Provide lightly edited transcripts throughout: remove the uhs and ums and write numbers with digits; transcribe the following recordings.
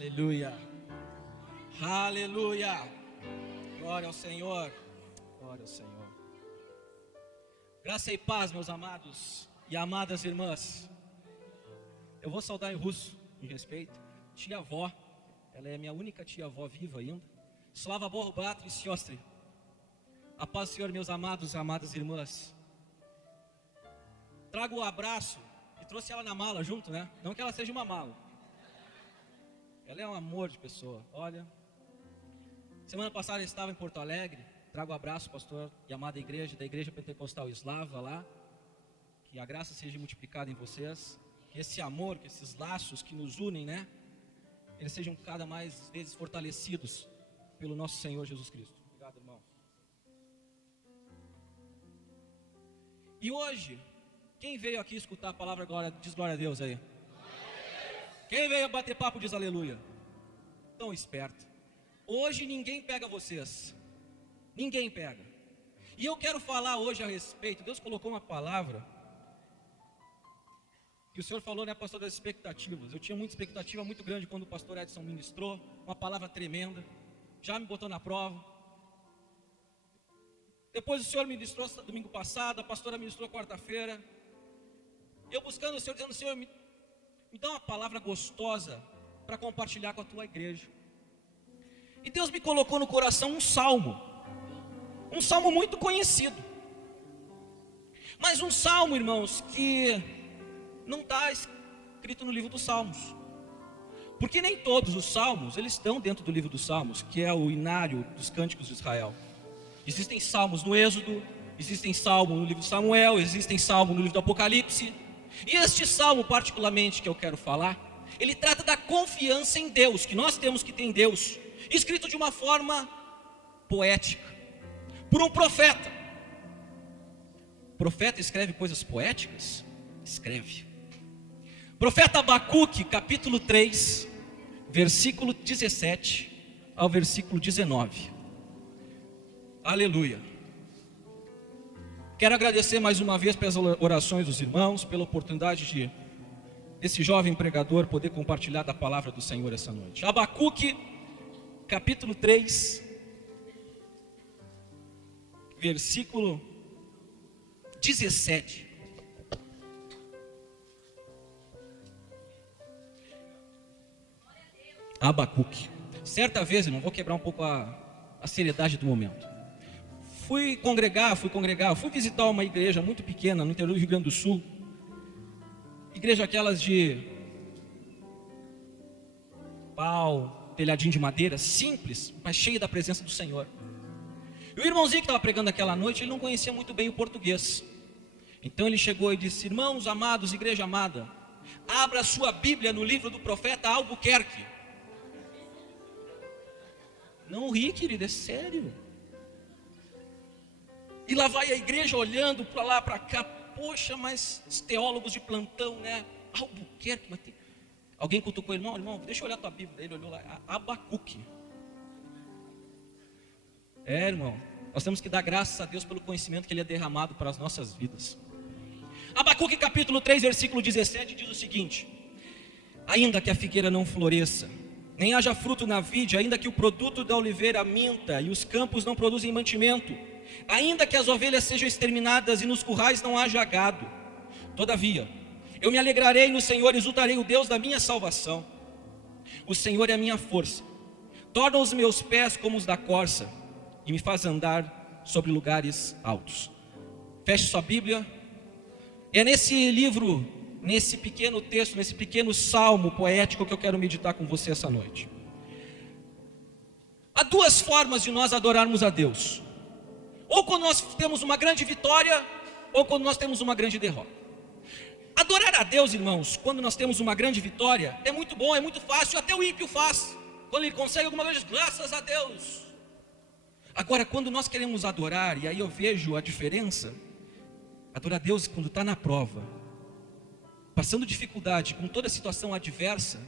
Aleluia. Aleluia. Glória ao Senhor. Glória ao Senhor. Graça e paz, meus amados e amadas irmãs. Eu vou saudar em russo, em respeito. Tia-avó, ela é minha única tia-avó viva ainda. Slava Bohu, bratri e siostri. A paz do Senhor, meus amados e amadas irmãs. Trago o abraço e trouxe ela na mala junto, né? Não que ela seja uma mala. Ela é um amor de pessoa. Olha, semana passada eu estava em Porto Alegre. Trago o abraço, pastor e amada igreja, da Igreja Pentecostal Slava lá. Que a graça seja multiplicada em vocês. Que esse amor, que esses laços que nos unem, né? Eles sejam cada mais vezes fortalecidos pelo nosso Senhor Jesus Cristo. Obrigado, irmão. E hoje, quem veio aqui escutar a palavra agora, diz glória a Deus aí. Quem veio bater papo diz aleluia. Tão esperto. Hoje ninguém pega vocês. Ninguém pega. E eu quero falar hoje a respeito. Deus colocou uma palavra que o Senhor falou, né, pastor, das expectativas. Eu tinha muita expectativa muito grande quando o pastor Edson ministrou. Uma palavra tremenda. Já me botou na prova. Depois o Senhor ministrou domingo passado. A pastora ministrou quarta-feira. Eu buscando o Senhor, dizendo: Senhor, me dá uma palavra gostosa para compartilhar com a tua igreja. E Deus me colocou no coração um salmo muito conhecido, mas um salmo, irmãos, que não está escrito no livro dos Salmos, porque nem todos os salmos eles estão dentro do livro dos Salmos, que é o inário dos cânticos de Israel. Existem salmos no Êxodo, existem salmos no livro de Samuel, existem salmos no livro do Apocalipse. E este salmo particularmente que eu quero falar, ele trata da confiança em Deus, que nós temos que ter em Deus, escrito de uma forma poética, por um profeta. O profeta escreve coisas poéticas? Escreve. Profeta Abacuque, capítulo 3, versículo 17 ao versículo 19. Aleluia. Quero agradecer mais uma vez pelas orações dos irmãos, pela oportunidade de esse jovem pregador poder compartilhar da palavra do Senhor essa noite. Abacuque, capítulo 3, versículo 17. Abacuque. Certa vez, irmão, vou quebrar um pouco a seriedade do momento. Fui visitar uma igreja muito pequena no interior do Rio Grande do Sul. Igreja aquelas de pau, telhadinho de madeira, simples, mas cheia da presença do Senhor. E o irmãozinho que estava pregando aquela noite, ele não conhecia muito bem o português. Então ele chegou e disse: irmãos amados, igreja amada, abra sua Bíblia no livro do profeta Albuquerque. Não ri, querido, é sério. E lá vai a igreja olhando para lá, para cá. Poxa, mas os teólogos de plantão, né? Albuquerque, mas tem... Alguém cutucou ele: irmão, deixa eu olhar a tua Bíblia. Ele olhou lá: Abacuque. Irmão, nós temos que dar graças a Deus pelo conhecimento que Ele é derramado para as nossas vidas. Abacuque capítulo 3, versículo 17 diz o seguinte: ainda que a figueira não floresça, nem haja fruto na vide, ainda que o produto da oliveira minta e os campos não produzem mantimento, ainda que as ovelhas sejam exterminadas e nos currais não haja gado, todavia eu me alegrarei no Senhor, exultarei o Deus da minha salvação. O Senhor é a minha força, torna os meus pés como os da corça e me faz andar sobre lugares altos. Feche sua Bíblia. É nesse livro, nesse pequeno texto, nesse pequeno salmo poético que eu quero meditar com você essa noite. Há duas formas de nós adorarmos a Deus: ou quando nós temos uma grande vitória, ou quando nós temos uma grande derrota. Adorar a Deus, irmãos, quando nós temos uma grande vitória, é muito bom, é muito fácil. Até o ímpio faz. Quando ele consegue alguma coisa, graças a Deus. Agora, quando nós queremos adorar, e aí eu vejo a diferença, adorar a Deus quando está na prova, passando dificuldade, com toda a situação adversa,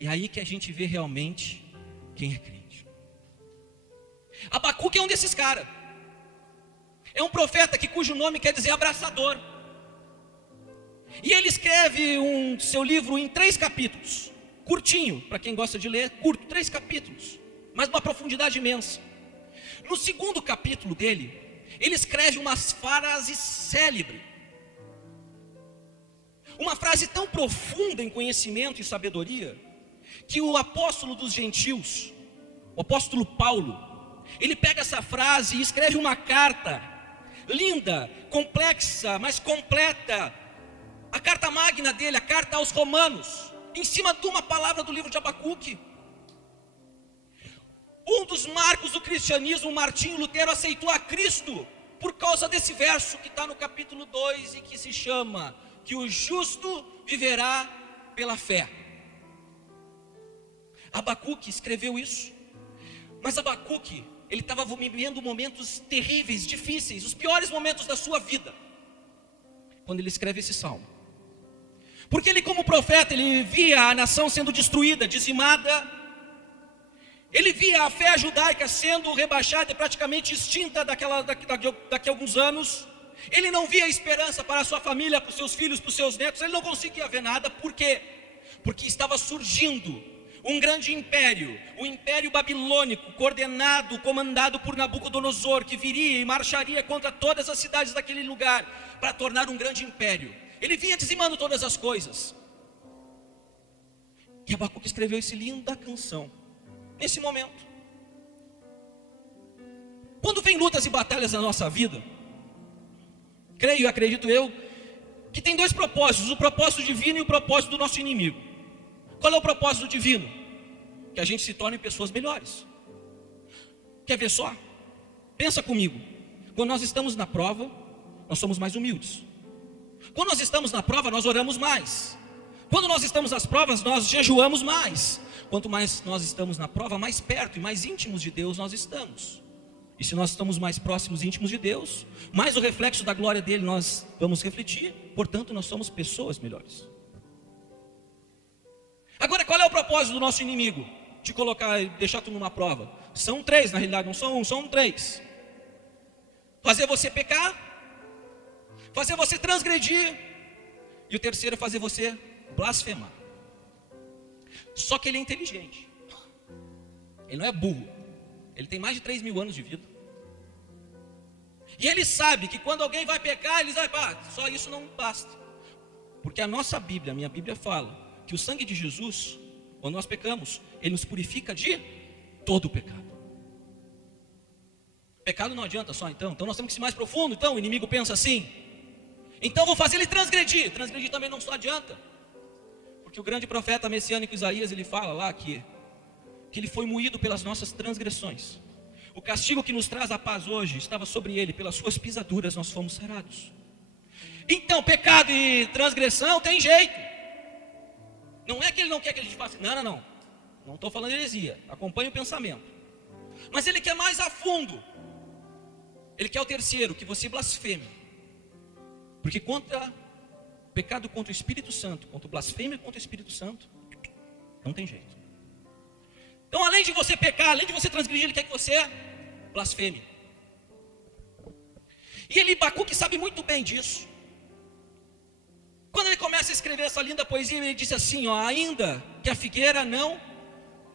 é aí que a gente vê realmente quem é crente. Abacuque é um desses caras. É um profeta cujo nome quer dizer abraçador. E ele escreve seu livro em 3 capítulos. curtinho, para quem gosta de ler, curto, 3 capítulos, mas uma profundidade imensa. No segundo capítulo dele, ele escreve uma frase célebre, uma frase tão profunda em conhecimento e sabedoria, que o apóstolo dos gentios, o apóstolo Paulo, ele pega essa frase e escreve uma carta linda, complexa, mas completa, a carta magna dele, a carta aos Romanos, em cima de uma palavra do livro de Abacuque. Um dos marcos do cristianismo, Martinho Lutero, aceitou a Cristo por causa desse verso que está no capítulo 2 e que se chama: que o justo viverá pela fé. Abacuque escreveu isso, mas Abacuque, ele estava vivendo momentos terríveis, difíceis, os piores momentos da sua vida, quando ele escreve esse salmo. Porque ele, como profeta, ele via a nação sendo destruída, dizimada. Ele via a fé judaica sendo rebaixada e praticamente extinta daqui a alguns anos. Ele não via esperança para a sua família, para os seus filhos, para os seus netos. Ele não conseguia ver nada. Por quê? Porque estava surgindo um grande império, o Império Babilônico, coordenado, comandado por Nabucodonosor, que viria e marcharia contra todas as cidades daquele lugar, para tornar um grande império. Ele vinha dizimando todas as coisas. E Abacuque escreveu essa linda canção, nesse momento. Quando vem lutas e batalhas na nossa vida, creio e acredito eu, que tem 2 propósitos: o propósito divino e o propósito do nosso inimigo. Qual é o propósito divino? Que a gente se torne pessoas melhores. Quer ver só? Pensa comigo. Quando nós estamos na prova, nós somos mais humildes. Quando nós estamos na prova, nós oramos mais. Quando nós estamos nas provas, nós jejuamos mais. Quanto mais nós estamos na prova, mais perto e mais íntimos de Deus nós estamos. E se nós estamos mais próximos e íntimos de Deus, mais o reflexo da glória dele nós vamos refletir. Portanto, nós somos pessoas melhores. Agora, qual é o propósito do nosso inimigo? Te colocar e deixar tu numa prova. São 3, na realidade, não são 1, são 3. Fazer você pecar, fazer você transgredir, e o terceiro é fazer você blasfemar. Só que ele é inteligente. Ele não é burro. Ele tem mais de 3.000 anos de vida. E ele sabe que quando alguém vai pecar, ele vai, só isso não basta. Porque a nossa Bíblia, a minha Bíblia fala que o sangue de Jesus, quando nós pecamos, ele nos purifica de todo o pecado. Pecado não adianta só então nós temos que ser mais profundo. Então o inimigo pensa assim: então vou fazer ele transgredir. Transgredir também não só adianta, porque o grande profeta messiânico Isaías, ele fala lá que ele foi moído pelas nossas transgressões. O castigo que nos traz a paz hoje estava sobre ele, pelas suas pisaduras nós fomos sarados. Então pecado e transgressão tem jeito. Não é que ele não quer que a gente faça. Não estou falando heresia, acompanhe o pensamento. Mas ele quer mais a fundo. Ele quer o terceiro, que você blasfeme. Porque pecado contra o Espírito Santo, contra blasfêmia contra o Espírito Santo, não tem jeito. Então, além de você pecar, além de você transgredir, ele quer que você blasfeme. E Abacuque sabe muito bem disso. Quando ele começa a escrever essa linda poesia, ele diz assim, ainda que a figueira não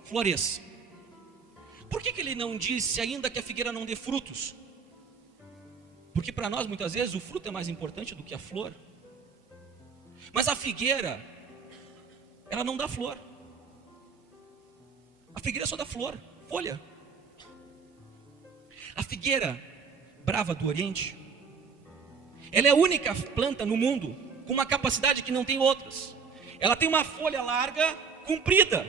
floresça. Por que ele não disse ainda que a figueira não dê frutos? Porque para nós muitas vezes o fruto é mais importante do que a flor. Mas a figueira, ela não dá flor. A figueira só dá flor, folha. A figueira brava do Oriente, ela é a única planta no mundo com uma capacidade que não tem outras. Ela tem uma folha larga, comprida,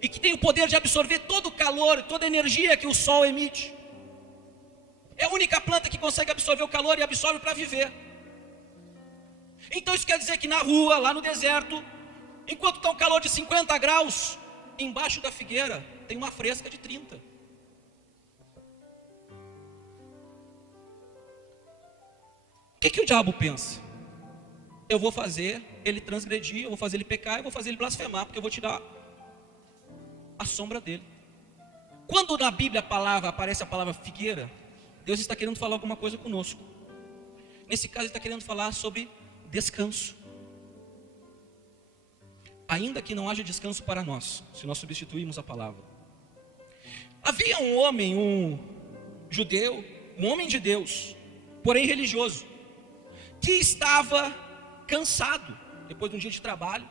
e que tem o poder de absorver todo o calor, toda a energia que o sol emite. É a única planta que consegue absorver o calor e absorve para viver. Então isso quer dizer que na rua, lá no deserto, enquanto está um calor de 50 graus, embaixo da figueira tem uma fresca de 30. O que o diabo pensa? Eu vou fazer ele transgredir, eu vou fazer ele pecar, eu vou fazer ele blasfemar, porque eu vou tirar a sombra dele. Quando na Bíblia aparece a palavra figueira, Deus está querendo falar alguma coisa conosco. Nesse caso ele está querendo falar sobre descanso. ainda que não haja descanso para nós, se nós substituirmos a palavra. Havia um homem, um judeu, um homem de Deus, porém religioso, que estava cansado depois de um dia de trabalho.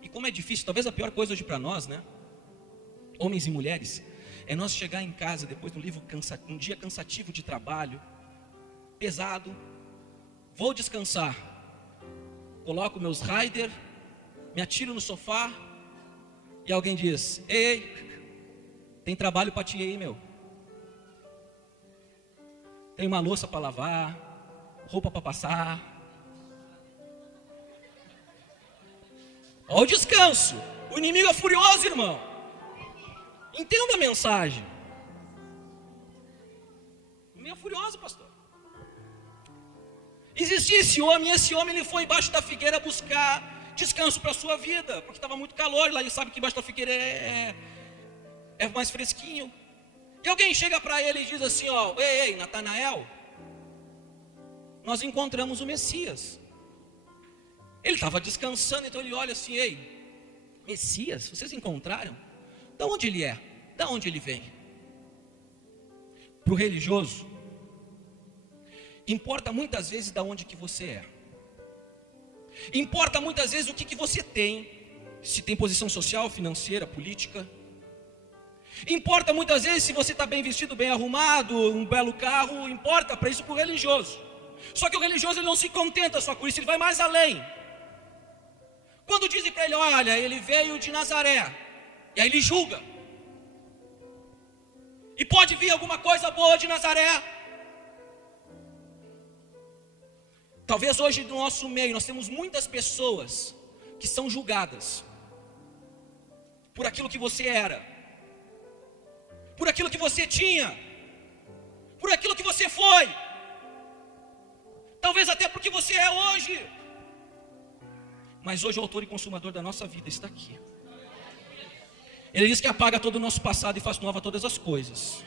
E como é difícil, talvez a pior coisa hoje para nós, né, homens e mulheres, é nós chegar em casa depois de um dia cansativo de trabalho, pesado, vou descansar, coloco meus rider, me atiro no sofá e alguém diz: ei, tem trabalho para ti aí, meu. Tem uma louça para lavar, roupa para passar. Olha o descanso. O inimigo é furioso, irmão. Entenda a mensagem. O inimigo é furioso, pastor. Existia esse homem, e esse homem ele foi embaixo da figueira buscar descanso para a sua vida, porque estava muito calor, lá ele sabe que embaixo da figueira é mais fresquinho. E alguém chega para ele e diz assim: ó, ei, Natanael, nós encontramos o Messias. Ele estava descansando, então ele olha assim: ei, Messias, vocês encontraram? De onde ele é? De onde ele vem? Para o religioso, importa muitas vezes de onde que você é. Importa muitas vezes o que você tem, se tem posição social, financeira, política. Importa muitas vezes se você está bem vestido, bem arrumado, um belo carro. Importa para isso para o religioso. Só que o religioso ele não se contenta só com isso, ele vai mais além. Quando dizem para ele: olha, ele veio de Nazaré, e aí ele julga. E pode vir alguma coisa boa de Nazaré. Talvez hoje no nosso meio nós temos muitas pessoas que são julgadas por aquilo que você era, por aquilo que você tinha, por aquilo que você foi, talvez até porque você é hoje. Mas hoje o autor e consumador da nossa vida está aqui. Ele diz que apaga todo o nosso passado e faz nova todas as coisas.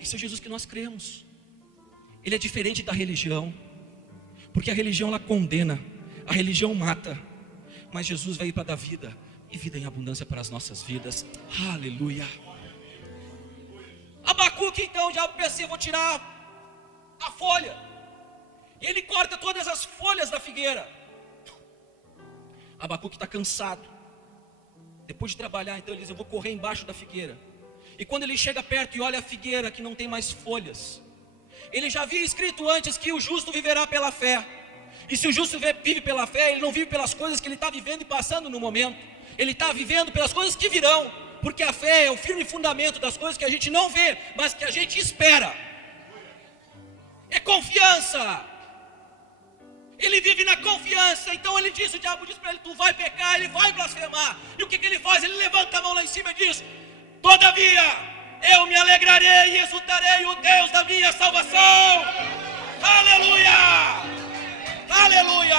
Esse é Jesus que nós cremos. Ele é diferente da religião, porque a religião ela condena, a religião mata, mas Jesus veio para dar vida, e vida em abundância para as nossas vidas. Aleluia. Abacuque, então, o diabo pensa: eu vou tirar a folha, e ele corta todas as folhas da figueira. Abacuque está cansado, depois de trabalhar, então ele diz: eu vou correr embaixo da figueira. E quando ele chega perto e olha a figueira que não tem mais folhas, ele já havia escrito antes que o justo viverá pela fé. E se o justo vive pela fé, ele não vive pelas coisas que ele está vivendo e passando no momento. Ele está vivendo pelas coisas que virão. Porque a fé é o firme fundamento das coisas que a gente não vê, mas que a gente espera. É confiança. Ele vive na confiança. Então ele diz, o diabo diz para ele: tu vai pecar, ele vai blasfemar. E o que ele faz? Ele levanta a mão lá em cima e diz: todavia eu me alegrarei e exultarei o Deus da minha salvação. Aleluia! Aleluia!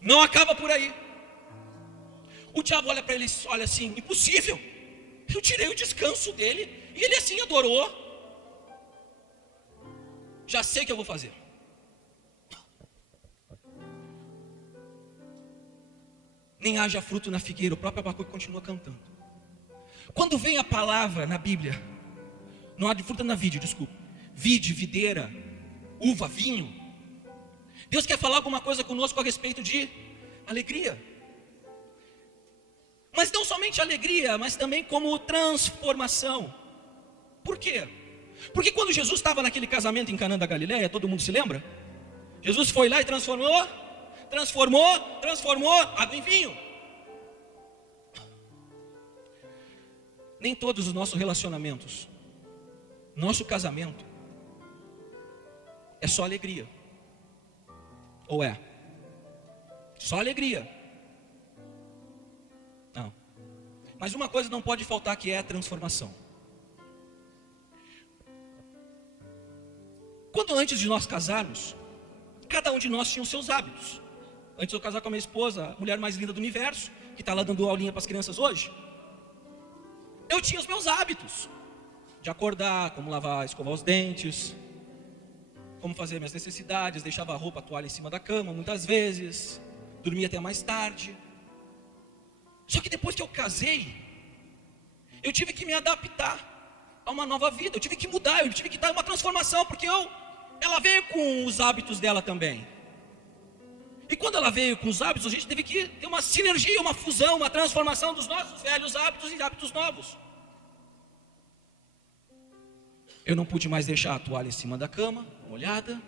Não acaba por aí. O diabo olha para ele e olha assim: impossível, eu tirei o descanso dele e ele assim adorou. Já sei o que eu vou fazer. Nem haja fruto na figueira. O próprio Abacuque continua cantando. Quando vem a palavra na Bíblia, não há de fruta na vide, desculpa, vide, videira, uva, vinho, Deus quer falar alguma coisa conosco a respeito de alegria. Mas não somente alegria, mas também como transformação. Por quê? Porque quando Jesus estava naquele casamento em Canaã da Galileia, todo mundo se lembra? Jesus foi lá e transformou água em vinho. Nem todos os nossos relacionamentos, nosso casamento, é só alegria. Ou é? Só alegria? Não. Mas uma coisa não pode faltar, que é a transformação. Quando antes de nós casarmos, cada um de nós tinha os seus hábitos. Antes de eu casar com a minha esposa, a mulher mais linda do universo, que está lá dando aulinha para as crianças hoje, eu tinha os meus hábitos de acordar, como lavar, escovar os dentes, como fazer minhas necessidades, deixava a roupa, a toalha em cima da cama, muitas vezes, dormia até mais tarde. Só que depois que eu casei, eu tive que me adaptar a uma nova vida, eu tive que mudar, eu tive que dar uma transformação, porque ela veio com os hábitos dela também. E quando ela veio com os hábitos, a gente teve que ter uma sinergia, uma fusão, uma transformação dos nossos velhos hábitos em hábitos novos. Eu não pude mais deixar a toalha em cima da cama, molhada.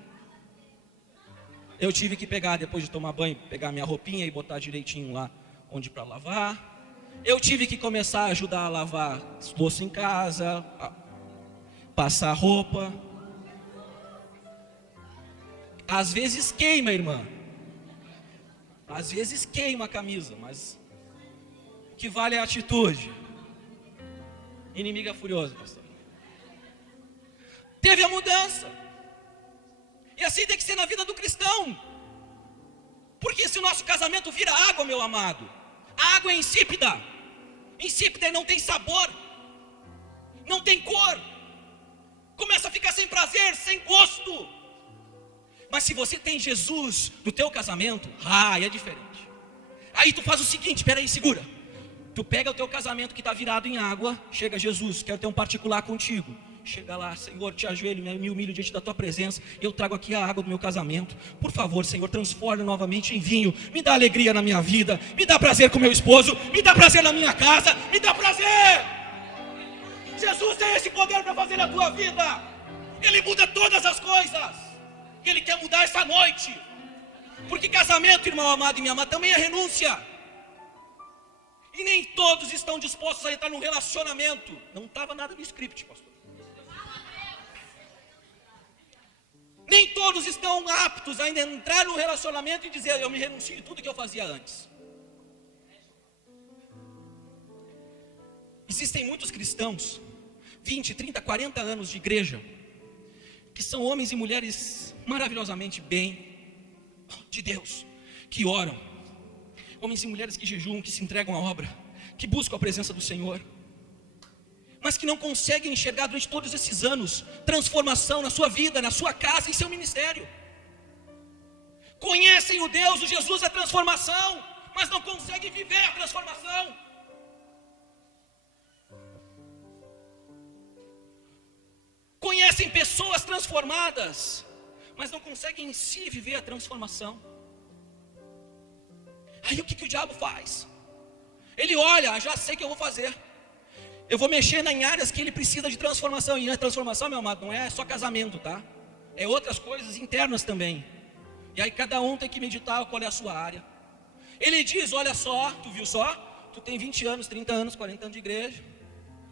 Eu tive que pegar, depois de tomar banho, pegar minha roupinha e botar direitinho lá onde para lavar. Eu tive que começar a ajudar a lavar louça em casa, a passar roupa. Às vezes queima, irmã. Às vezes queima a camisa, mas o que vale é a atitude. Inimiga furiosa, pastor. Teve a mudança. E assim tem que ser na vida do cristão. Porque se o nosso casamento vira água, meu amado, a água é insípida. Insípida e não tem sabor, não tem cor, começa a ficar sem prazer, sem gosto. Mas se você tem Jesus no teu casamento, é diferente. Aí tu faz o seguinte, peraí, segura. Tu pega o teu casamento que está virado em água, chega Jesus, quero ter um particular contigo. Chega lá, Senhor, te ajoelho, me humilho diante da tua presença. Eu trago aqui a água do meu casamento. Por favor, Senhor, transforme novamente em vinho. Me dá alegria na minha vida. Me dá prazer com meu esposo. Me dá prazer na minha casa. Me dá prazer. Jesus tem esse poder para fazer na tua vida. Ele muda todas as coisas. Ele quer mudar essa noite. Porque casamento, irmão amado e minha amada, também é renúncia. E nem todos estão dispostos a entrar num relacionamento. Não estava nada no script, pastor. Nem todos estão aptos a entrar no relacionamento e dizer, eu me renuncio de tudo que eu fazia antes. Existem muitos cristãos, 20, 30, 40 anos de igreja, que são homens e mulheres maravilhosamente bem, de Deus, que oram, homens e mulheres que jejuam, que se entregam à obra, que buscam a presença do Senhor, mas que não conseguem enxergar durante todos esses anos transformação na sua vida, na sua casa, em seu ministério. Conhecem o Deus, o Jesus da transformação, mas não conseguem viver a transformação. Conhecem pessoas transformadas, mas não conseguem em si viver a transformação. Aí o que o diabo faz? Ele olha, já sei o que eu vou fazer. Eu vou mexer em áreas que ele precisa de transformação. E a transformação, meu amado, não é só casamento, tá? É outras coisas internas também. E aí cada um tem que meditar qual é a sua área. Ele diz, olha só, tu viu só? Tu tem 20 anos, 30 anos, 40 anos de igreja.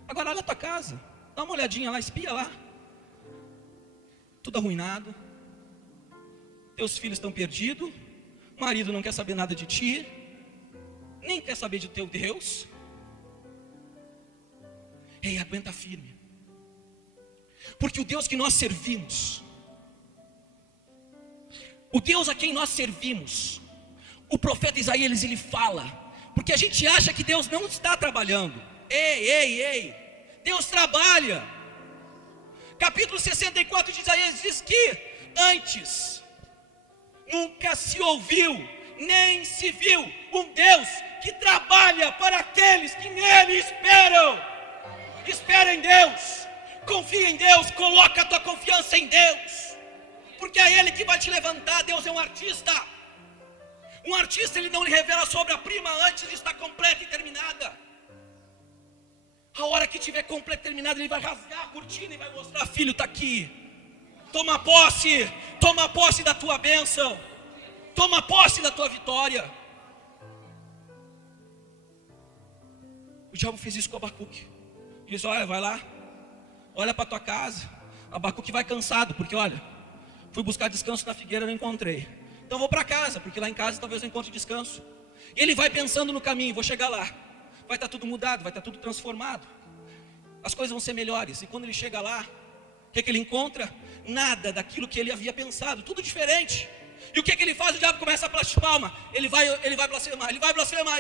Agora olha a tua casa. Dá uma olhadinha lá, espia lá. Tudo arruinado. Teus filhos estão perdidos. O marido não quer saber nada de ti. Nem quer saber de teu Deus. Ei, aguenta firme. Porque o Deus que nós servimos, o Deus a quem nós servimos, o profeta Isaías, ele fala, porque a gente acha que Deus não está trabalhando. Ei, Deus trabalha. Capítulo 64 de Isaías diz que antes nunca se ouviu, nem se viu um Deus que trabalha para aqueles que nele esperam. Espera em Deus, confia em Deus, coloca a tua confiança em Deus, porque é Ele que vai te levantar. Deus é um artista. Um artista, ele não lhe revela a obra-prima antes de estar completa e terminada. A hora que tiver completa e terminada, Ele vai rasgar a cortina e vai mostrar, filho, está aqui. Toma posse da tua bênção, toma posse da tua vitória. O diabo fez isso com Abacuque. Diz, olha, vai lá, olha para tua casa. Abacuque vai cansado, porque olha, fui buscar descanso na figueira, não encontrei. Então vou para casa, porque lá em casa talvez eu encontre descanso. E ele vai pensando no caminho, vou chegar lá, vai estar tudo mudado, vai estar tudo transformado, as coisas vão ser melhores. E quando ele chega lá, o que ele encontra? Nada daquilo que ele havia pensado, tudo diferente. E o que ele faz? O diabo começa a bater palma. Ele vai blasfemar,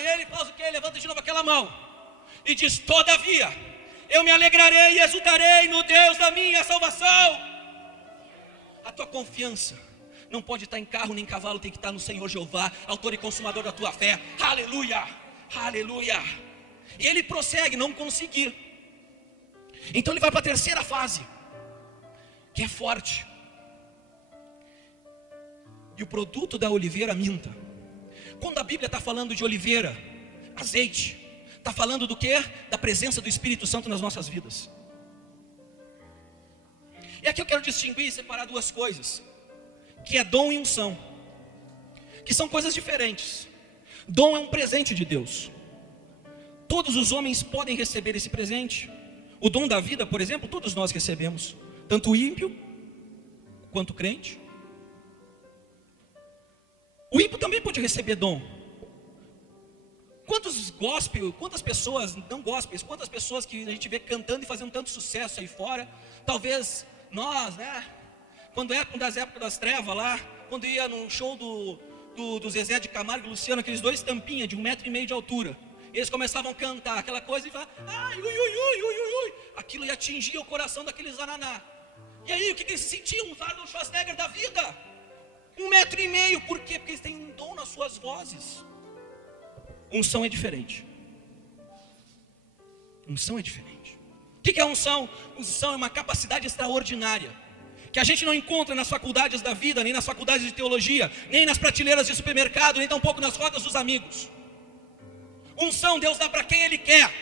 e ele faz o que? Ele levanta de novo aquela mão e diz, todavia eu me alegrarei e exultarei no Deus da minha salvação. A tua confiança não pode estar em carro nem em cavalo, tem que estar no Senhor Jeová, autor e consumador da tua fé. Aleluia, aleluia. E ele prossegue, não conseguir. Então ele vai para a terceira fase, que é forte. E o produto da oliveira minta. Quando a Bíblia está falando de oliveira, azeite, está falando do quê? Da presença do Espírito Santo nas nossas vidas. E aqui eu quero distinguir e separar duas coisas, que é dom e unção, que são coisas diferentes. Dom é um presente de Deus. Todos os homens podem receber esse presente. O dom da vida, por exemplo, todos nós recebemos, tanto o ímpio quanto o crente. O ímpio também pode receber dom. Quantas pessoas não gospels, quantas pessoas que a gente vê cantando e fazendo tanto sucesso aí fora. Talvez nós, quando é das épocas das trevas lá, quando ia num show do Zezé de Camargo e Luciano, aqueles dois tampinhas de 1,5 metro de altura, eles começavam a cantar aquela coisa e falar, ai, ui, ui, ui, ui, ui, ui. Aquilo ia atingir o coração daqueles zananá. E aí, o que eles sentiam? Os Arnold Schwarzenegger da vida. 1,5 metro, por quê? Porque eles têm um dom nas suas vozes. Unção é diferente. Unção é diferente. O que é unção? Unção é uma capacidade extraordinária, que a gente não encontra nas faculdades da vida, nem nas faculdades de teologia, nem nas prateleiras de supermercado, nem tampouco nas rodas dos amigos. Unção Deus dá para quem Ele quer,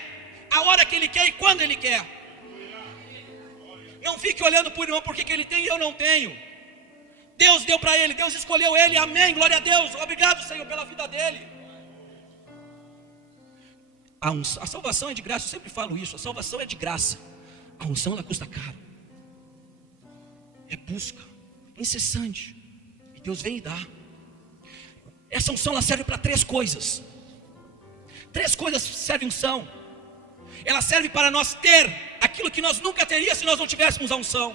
a hora que Ele quer e quando Ele quer. Não fique olhando por irmão, porque que ele tem e eu não tenho. Deus deu para ele, Deus escolheu ele, amém, glória a Deus, obrigado Senhor pela vida dele. A salvação é de graça, eu sempre falo isso, a salvação é de graça. A unção ela custa caro. É busca incessante, e Deus vem e dá. Essa unção ela serve para 3 coisas. 3 coisas serve unção. Ela serve para nós ter aquilo que nós nunca teríamos se nós não tivéssemos a unção.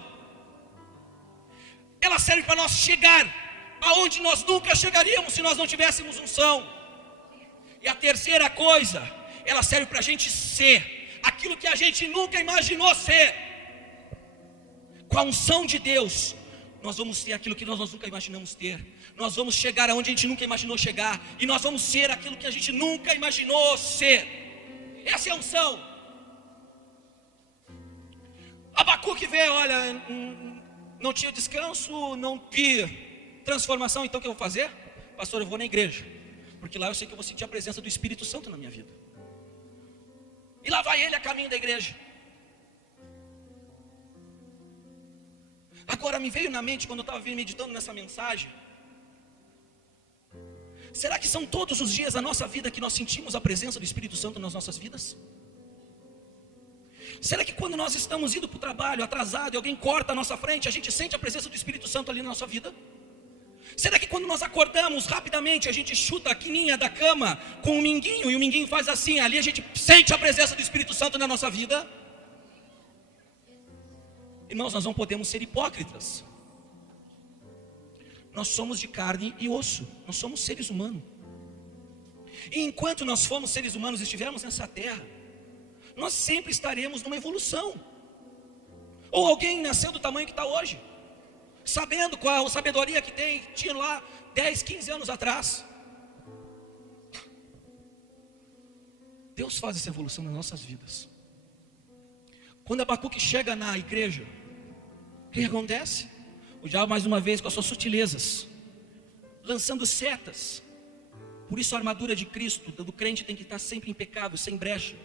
Ela serve para nós chegar aonde nós nunca chegaríamos se nós não tivéssemos unção. E a terceira coisa, ela serve para a gente ser aquilo que a gente nunca imaginou ser. Com a unção de Deus, nós vamos ser aquilo que nós nunca imaginamos ter. Nós vamos chegar aonde a gente nunca imaginou chegar. E nós vamos ser aquilo que a gente nunca imaginou ser. Essa é a unção. Abacuque vê, olha, não tinha descanso, não vi transformação, então o que eu vou fazer? Pastor, eu vou na igreja, porque lá eu sei que eu vou sentir a presença do Espírito Santo na minha vida. E lá vai ele a caminho da igreja. Agora me veio na mente, quando eu estava meditando nessa mensagem, será que são todos os dias da nossa vida que nós sentimos a presença do Espírito Santo nas nossas vidas? Será que quando nós estamos indo para o trabalho atrasado e alguém corta a nossa frente, a gente sente a presença do Espírito Santo ali na nossa vida? Será que quando nós acordamos rapidamente, a gente chuta a quininha da cama com o minguinho e o minguinho faz assim, ali a gente sente a presença do Espírito Santo na nossa vida? Irmãos, nós não podemos ser hipócritas. Nós somos de carne e osso, nós somos seres humanos. E enquanto nós formos seres humanos e estivermos nessa terra, nós sempre estaremos numa evolução. Ou alguém nasceu do tamanho que está hoje, sabendo qual a sabedoria que tinha lá 10, 15 anos atrás. Deus faz essa evolução nas nossas vidas. Quando Abacuque chega na igreja, o que acontece? O diabo mais uma vez com as suas sutilezas, lançando setas. Por isso a armadura de Cristo, do crente, tem que estar sempre impecável, sem brecha.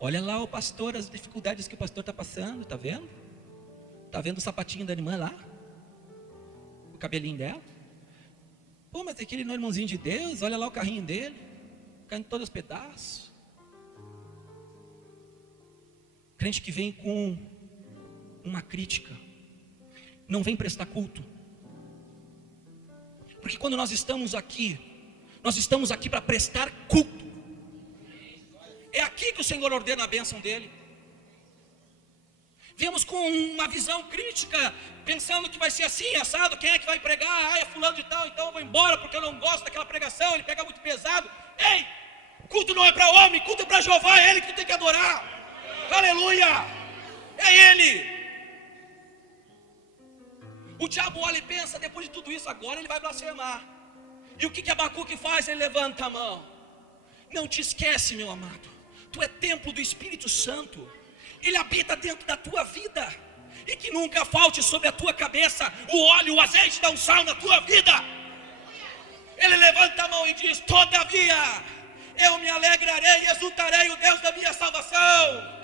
Olha lá o pastor, as dificuldades que o pastor está passando, está vendo? Está vendo o sapatinho da irmã lá? O cabelinho dela? Pô, mas aquele não é irmãozinho de Deus, olha lá o carrinho dele, caindo em todos os pedaços. Crente que vem com uma crítica, não vem prestar culto. Porque quando nós estamos aqui para prestar culto. É aqui que o Senhor ordena a bênção dele. Viemos com uma visão crítica, pensando que vai ser assim, assado, quem é que vai pregar? Ah, é fulano de tal, então eu vou embora porque eu não gosto daquela pregação, ele pega muito pesado. Ei, culto não é para homem, culto é para Jeová, é ele que tu tem que adorar. Aleluia, é ele. O diabo olha e pensa, depois de tudo isso, agora ele vai blasfemar. E o que Abacuque faz? Ele levanta a mão. Não te esquece, meu amado, tu é templo do Espírito Santo. Ele habita dentro da tua vida. E que nunca falte sobre a tua cabeça o óleo, o azeite da unção na tua vida. Ele levanta a mão e diz: todavia eu me alegrarei e exultarei o Deus da minha salvação.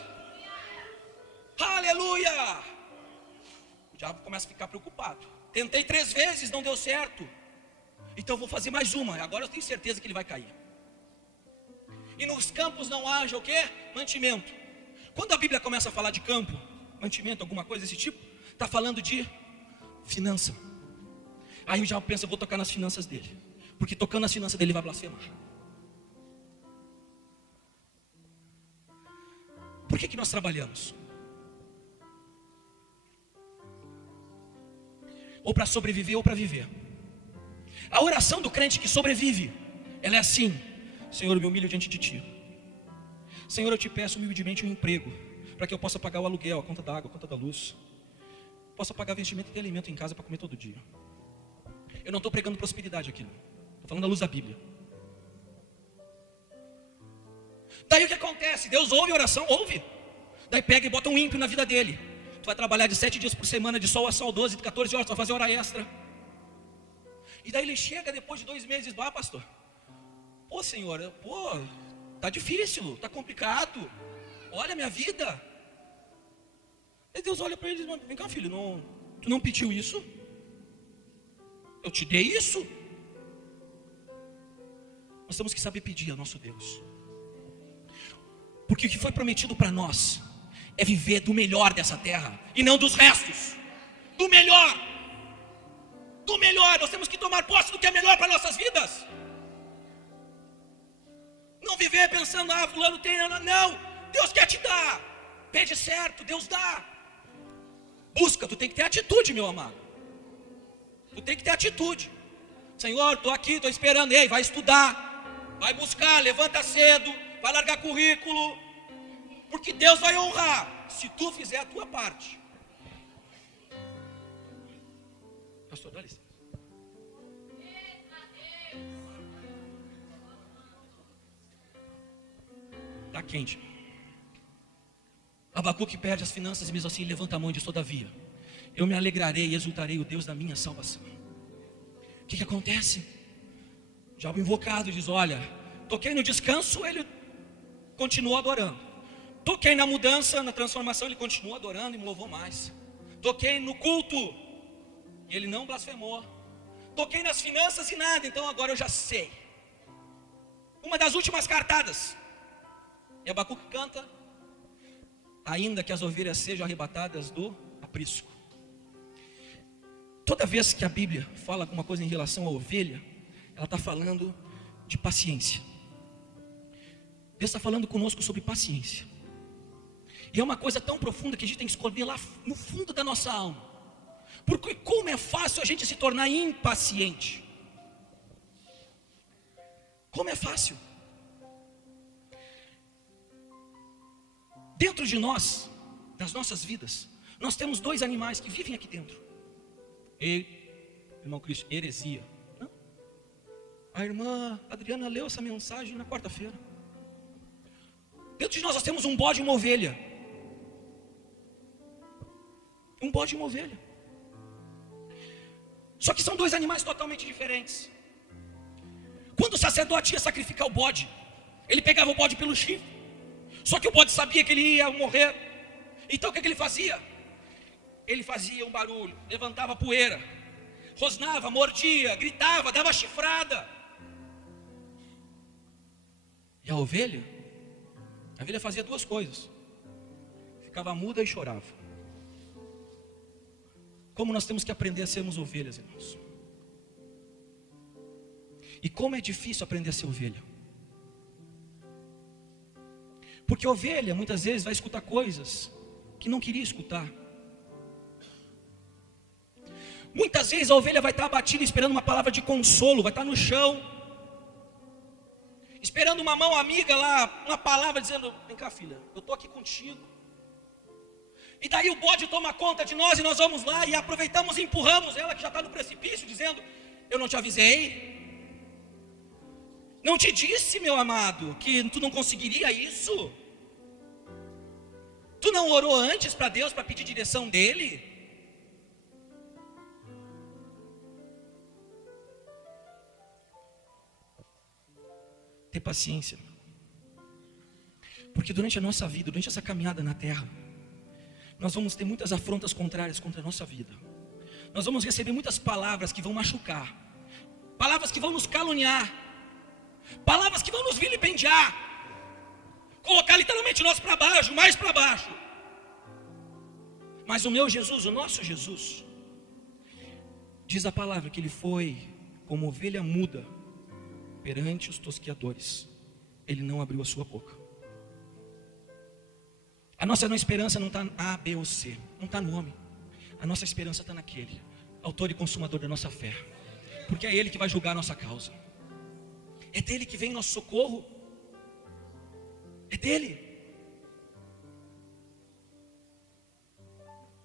Aleluia. O diabo começa a ficar preocupado. Tentei 3 vezes, não deu certo. Então vou fazer mais uma. Agora eu tenho certeza que ele vai cair. E nos campos não haja o quê? Mantimento. Quando a Bíblia começa a falar de campo, mantimento, alguma coisa desse tipo, está falando de finança. Aí o diabo pensa: eu vou tocar nas finanças dele, porque tocando nas finanças dele ele vai blasfemar. Por que nós trabalhamos? Ou para sobreviver ou para viver. A oração do crente que sobrevive, ela é assim: Senhor, eu me humilho diante de Ti. Senhor, eu te peço humildemente um emprego, para que eu possa pagar o aluguel, a conta da água, a conta da luz, possa pagar vestimento e ter alimento em casa para comer todo dia. Eu não estou pregando prosperidade aqui, estou falando da luz da Bíblia. Daí o que acontece? Deus ouve a oração, ouve. Daí pega e bota um ímpio na vida dele. Tu vai trabalhar de 7 dias por semana, de sol a sol, 12, 14 horas, tu vai fazer hora extra. E daí ele chega depois de 2 meses: ah, pastor, pô, senhor, tá difícil, tá complicado, olha a minha vida. E Deus olha para ele e diz: vem cá, filho, tu não pediu isso? Eu te dei isso? Nós temos que saber pedir ao nosso Deus, porque o que foi prometido para nós é viver do melhor dessa terra, e não dos restos. Do melhor. Do melhor, nós temos que tomar posse do que é melhor para nossas vidas. Não viver pensando: ah, fulano tem, não. Deus quer te dar. Pede certo, Deus dá. Busca, tu tem que ter atitude, meu amado. Tu tem que ter atitude. Senhor, estou aqui, estou esperando. Ei, vai estudar, vai buscar, levanta cedo, vai largar currículo, porque Deus vai honrar, se tu fizer a tua parte. Pastor, dá licença. Está quente. Abacuque perde as finanças e mesmo assim levanta a mão e diz: todavia eu me alegrarei e exultarei o Deus da minha salvação. O que acontece? O diabo invocado diz: olha, toquei no descanso, ele continuou adorando. Toquei na mudança, na transformação, ele continuou adorando e me louvou mais. Toquei no culto e ele não blasfemou. Toquei nas finanças e nada, então agora eu já sei. Uma das últimas cartadas. E Abacuque canta: ainda que as ovelhas sejam arrebatadas do aprisco. Toda vez que a Bíblia fala alguma coisa em relação à ovelha, ela está falando de paciência. Deus está falando conosco sobre paciência. E é uma coisa tão profunda que a gente tem que esconder lá no fundo da nossa alma. Porque como é fácil a gente se tornar impaciente. Como é fácil. Dentro de nós, nas nossas vidas, nós temos 2 animais que vivem aqui dentro. Irmão Cristo, heresia. Não. A irmã Adriana leu essa mensagem na quarta-feira. Dentro de nós temos um bode e uma ovelha. Um bode e uma ovelha. Só que são 2 animais totalmente diferentes. Quando o sacerdote ia sacrificar o bode, ele pegava o bode pelo chifre. Só que o bode sabia que ele ia morrer. Então o que ele fazia? Ele fazia um barulho, levantava poeira, rosnava, mordia, gritava, dava chifrada. E a ovelha fazia 2 coisas: ficava muda e chorava. Como nós temos que aprender a sermos ovelhas, irmãos. E como é difícil aprender a ser ovelha. Porque a ovelha muitas vezes vai escutar coisas que não queria escutar. Muitas vezes a ovelha vai estar abatida esperando uma palavra de consolo, vai estar no chão, esperando uma mão amiga lá, uma palavra dizendo: vem cá, filha, eu estou aqui contigo. E daí o bode toma conta de nós e nós vamos lá e aproveitamos e empurramos ela que já está no precipício, dizendo: eu não te avisei? Não te disse, meu amado, que tu não conseguiria isso? Tu não orou antes para Deus para pedir direção dele? Ter paciência, porque durante a nossa vida, durante essa caminhada na terra, nós vamos ter muitas afrontas contrárias contra a nossa vida. Nós vamos receber muitas palavras que vão machucar, palavras que vão nos caluniar, palavras que vão nos vilipendiar, colocar literalmente nós para baixo, mais para baixo. Mas o meu Jesus, o nosso Jesus, diz a palavra que ele foi como ovelha muda perante os tosqueadores. Ele não abriu a sua boca. A nossa esperança não está em A, B ou C, não está no homem. A nossa esperança está naquele, autor e consumador da nossa fé, porque é ele que vai julgar a nossa causa. É dele que vem nosso socorro. É dele.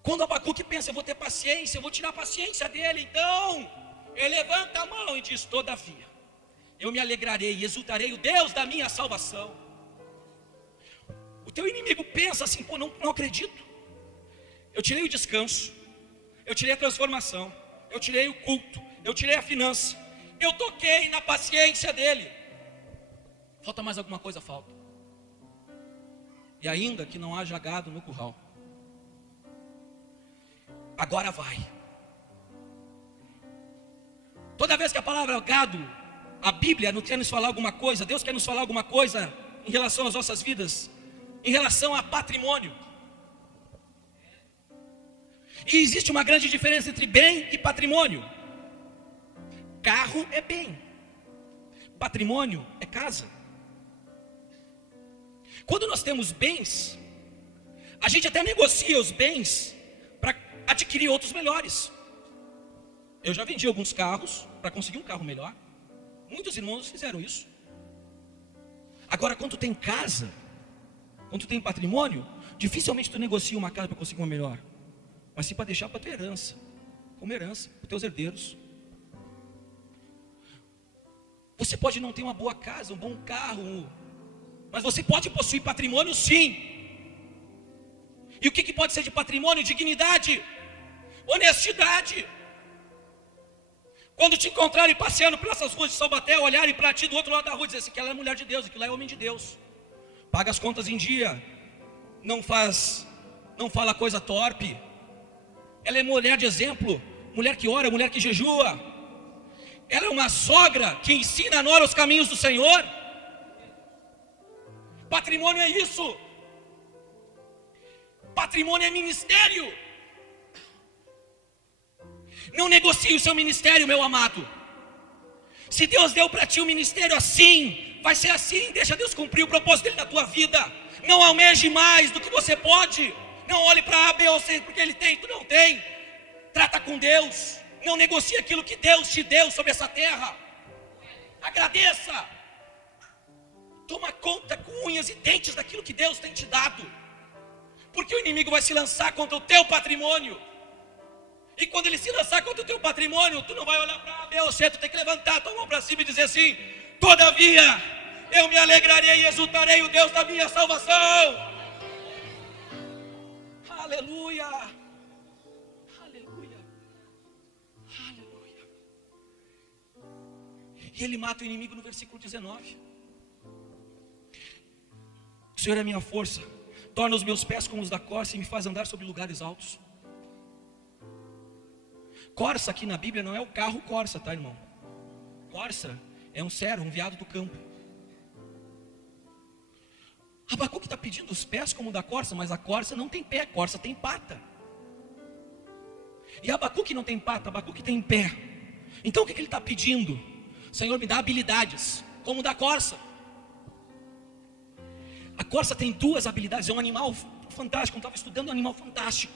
Quando Abacuque pensa: eu vou ter paciência, eu vou tirar a paciência dele, então ele levanta a mão e diz: todavia eu me alegrarei e exultarei o Deus da minha salvação. O teu inimigo pensa assim: pô, não acredito. Eu tirei o descanso, eu tirei a transformação, eu tirei o culto, eu tirei a finança, eu toquei na paciência dele. Falta mais alguma coisa? Falta. E ainda que não haja gado no curral, agora vai. Toda vez que a palavra gado, a Bíblia não quer nos falar alguma coisa, Deus quer nos falar alguma coisa em relação às nossas vidas, em relação a patrimônio. E existe uma grande diferença entre bem e patrimônio. Carro é bem, patrimônio é casa. Quando nós temos bens, a gente até negocia os bens para adquirir outros melhores. Eu já vendi alguns carros para conseguir um carro melhor. Muitos irmãos fizeram isso. Agora, quando tu tem casa, quando tu tem patrimônio, dificilmente tu negocia uma casa para conseguir uma melhor, mas sim para deixar para tua herança, como herança, para os teus herdeiros. Você pode não ter uma boa casa, um bom carro, mas você pode possuir patrimônio, sim. E o que pode ser de patrimônio? Dignidade, honestidade. Quando te encontrarem passeando por essas ruas de Taubaté, olharem para ti do outro lado da rua e dizer assim: aquela é mulher de Deus, aquilo é homem de Deus, paga as contas em dia, não fala coisa torpe, ela é mulher de exemplo, mulher que ora, mulher que jejua, ela é uma sogra que ensina a nora os caminhos do Senhor. Patrimônio é isso. Patrimônio é ministério. Não negocie o seu ministério, meu amado. Se Deus deu para ti um ministério assim, vai ser assim. Deixa Deus cumprir o propósito dele na tua vida. Não almeje mais do que você pode. Não olhe para A, B ou C porque ele tem, tu não tem. Trata com Deus. Não negocie aquilo que Deus te deu sobre essa terra. Agradeça. Toma conta com unhas e dentes daquilo que Deus tem te dado, porque o inimigo vai se lançar contra o teu patrimônio. E quando ele se lançar contra o teu patrimônio, tu não vai olhar para A, B ou C, tu tem que levantar a tua mão para cima e dizer assim: todavia eu me alegrarei e exultarei o Deus da minha salvação. Aleluia, aleluia, aleluia. E ele mata o inimigo no versículo 19. O Senhor é a minha força, torna os meus pés como os da corça e me faz andar sobre lugares altos. Corça aqui na Bíblia não é o carro Corsa, tá, irmão? Corça é um servo, um veado do campo. Abacuque está pedindo os pés como o da corça, mas a corça não tem pé, a corça tem pata. E Abacuque não tem pata, Abacuque tem pé. Então o que ele está pedindo? Senhor, me dá habilidades como o da corça. A corça tem duas habilidades, é um animal fantástico. Eu estava estudando um animal fantástico.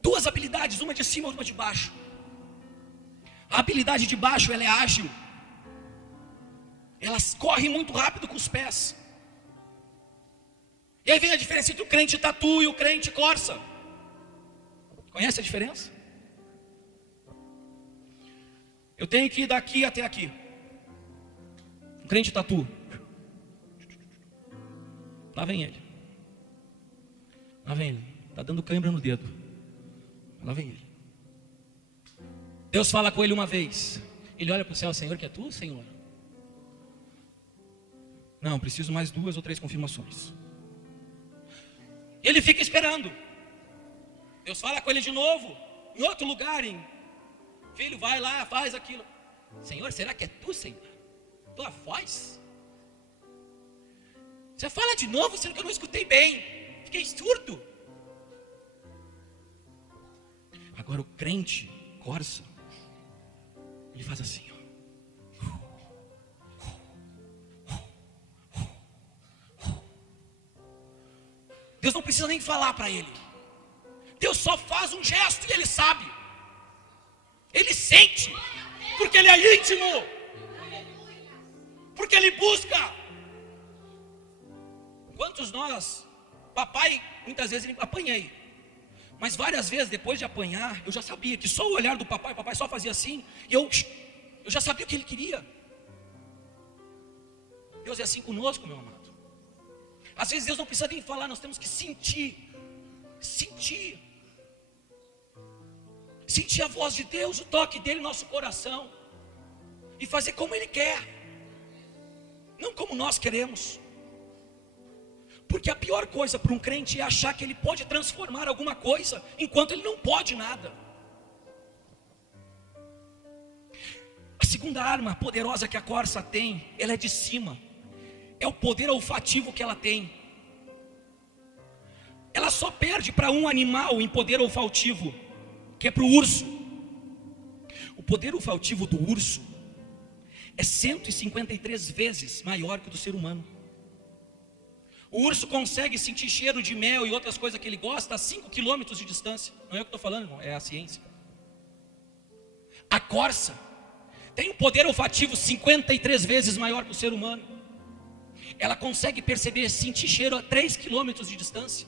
Duas habilidades, uma de cima e uma de baixo. A habilidade de baixo, ela é ágil. Ela corre muito rápido com os pés. E aí vem a diferença entre o crente tatu e o crente corsa. Conhece a diferença? Eu tenho que ir daqui até aqui. Um crente tatu. Lá vem ele. Lá vem ele. Está dando cãibra no dedo. Lá vem ele. Deus fala com ele uma vez. Ele olha para o céu: Senhor, que é tu, Senhor? Não, preciso mais 2 ou 3 confirmações. Ele fica esperando. Deus fala com ele de novo, em outro lugar, filho, vai lá, faz aquilo. Senhor, será que é tu, Senhor? Tua voz? Você fala de novo, sendo que eu não escutei bem. Fiquei surdo. Agora o crente corsa, ele faz assim, ó. Deus não precisa nem falar para ele. Deus só faz um gesto e ele sabe. Ele sente, porque ele é íntimo, porque ele busca. Quantos nós, papai, muitas vezes apanhei, mas várias vezes depois de apanhar, eu já sabia que só o olhar do papai só fazia assim, e eu já sabia o que ele queria. Deus é assim conosco, meu amado. Às vezes Deus não precisa nem falar, nós temos que sentir a voz de Deus, o toque dele no nosso coração, e fazer como ele quer, não como nós queremos. Porque a pior coisa para um crente é achar que ele pode transformar alguma coisa, enquanto ele não pode nada. A segunda arma poderosa que a corça tem, ela é de cima. É o poder olfativo que ela tem. Ela só perde para um animal em poder olfativo, que é para o urso. O poder olfativo do urso é 153 vezes maior que o do ser humano. O urso consegue sentir cheiro de mel e outras coisas que ele gosta a 5 quilômetros de distância. Não é o que eu estou falando, irmão, é a ciência. A corça tem um poder olfativo 53 vezes maior que o ser humano. Ela consegue perceber, sentir cheiro a 3 quilômetros de distância.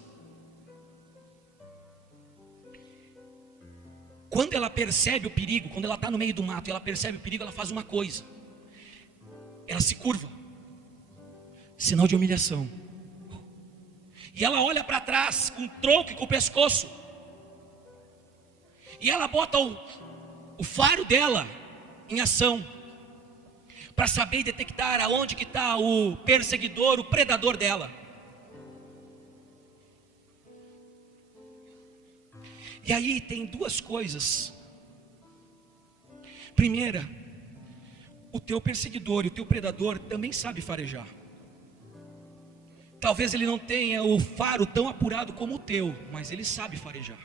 Quando ela percebe o perigo, quando ela está no meio do mato e ela percebe o perigo, ela faz uma coisa. Ela se curva. Sinal de humilhação. E ela olha para trás com o tronco e com o pescoço. E ela bota o faro dela em ação, para saber e detectar aonde que está o perseguidor, o predador dela. E aí tem 2 coisas. Primeira, o teu perseguidor e o teu predador também sabe farejar. Talvez ele não tenha o faro tão apurado como o teu, mas ele sabe farejar.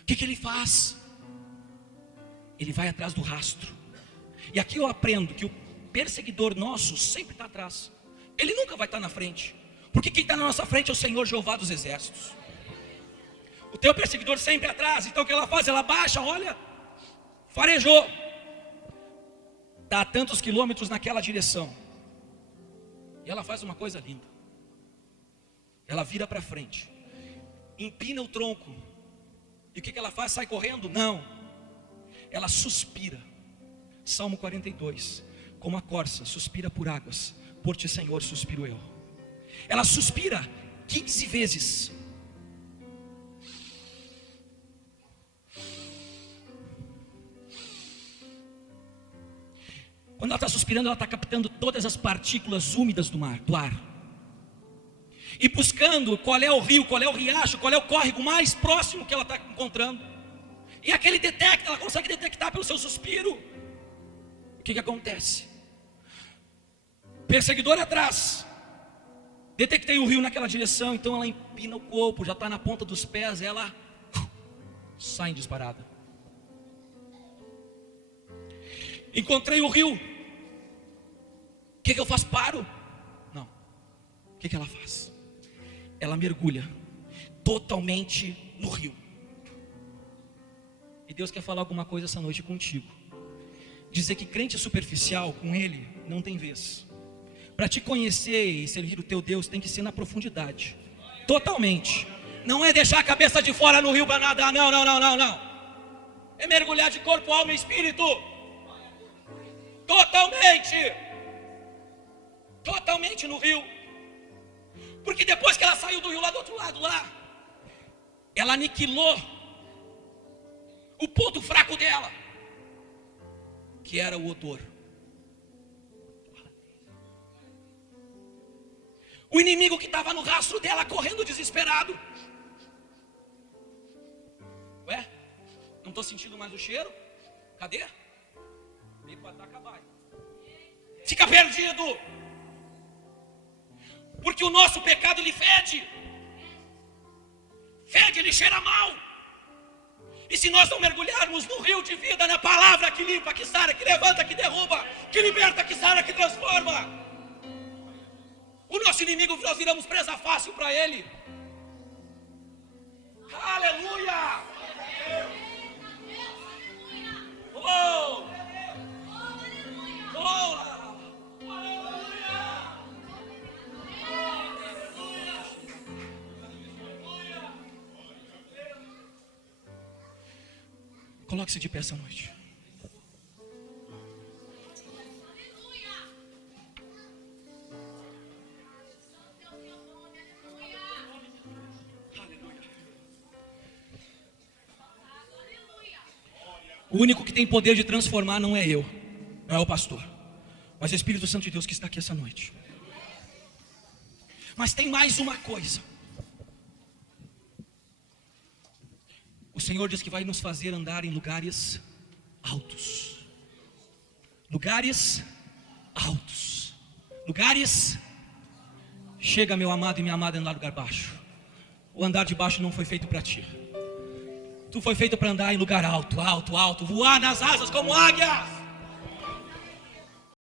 O que ele faz? Ele vai atrás do rastro. E aqui eu aprendo que o perseguidor nosso sempre está atrás. Ele nunca vai estar na frente, porque quem está na nossa frente é o Senhor Jeová dos Exércitos. O teu perseguidor sempre atrás. Então o que ela faz? Ela baixa, olha, farejou, está a tantos quilômetros naquela direção. E ela faz uma coisa linda. Ela vira para frente, empina o tronco. E o que ela faz? Sai correndo? Não. Ela suspira. Salmo 42. Como a corça suspira por águas, por ti, Senhor, suspiro eu. Ela suspira 15 vezes. Quando ela está suspirando, ela está captando todas as partículas úmidas do ar. E buscando qual é o rio, qual é o riacho, qual é o córrego mais próximo que ela está encontrando. E aquele detecta, ela consegue detectar pelo seu suspiro. O que acontece? Perseguidor atrás. Detectei o rio naquela direção, então ela empina o corpo, já está na ponta dos pés, ela sai em disparada. Encontrei o rio. O que eu faço? Paro? Não. O que ela faz? Ela mergulha totalmente no rio. E Deus quer falar alguma coisa essa noite contigo. Dizer que crente superficial com Ele não tem vez. Para te conhecer e servir o teu Deus tem que ser na profundidade, totalmente. Não é deixar a cabeça de fora no rio para nadar, não. É mergulhar de corpo, alma e espírito. Totalmente no rio. Porque depois que ela saiu do rio lá do outro lado lá, ela aniquilou o ponto fraco dela, que era o odor. O inimigo que estava no rastro dela, correndo desesperado. Ué, não estou sentindo mais o cheiro? Cadê? Veio para atacar, vai. Fica perdido. Porque o nosso pecado, ele fede. Ele cheira mal. E se nós não mergulharmos no rio de vida, na palavra que limpa, que sara, que levanta, que derruba, que liberta, que sara, que transforma, o nosso inimigo, nós viramos presa fácil para ele. Aleluia! Oh! Oh! Coloque-se de pé essa noite. O único que tem poder de transformar não é eu, não é o pastor, mas é o Espírito Santo de Deus que está aqui essa noite. Mas tem mais uma coisa. O Senhor diz que vai nos fazer andar em lugares altos. Lugares altos. Lugares. Chega, meu amado e minha amada, a andar em lugar baixo. O andar de baixo não foi feito para ti. Tu foi feito para andar em lugar alto, voar nas asas como águias.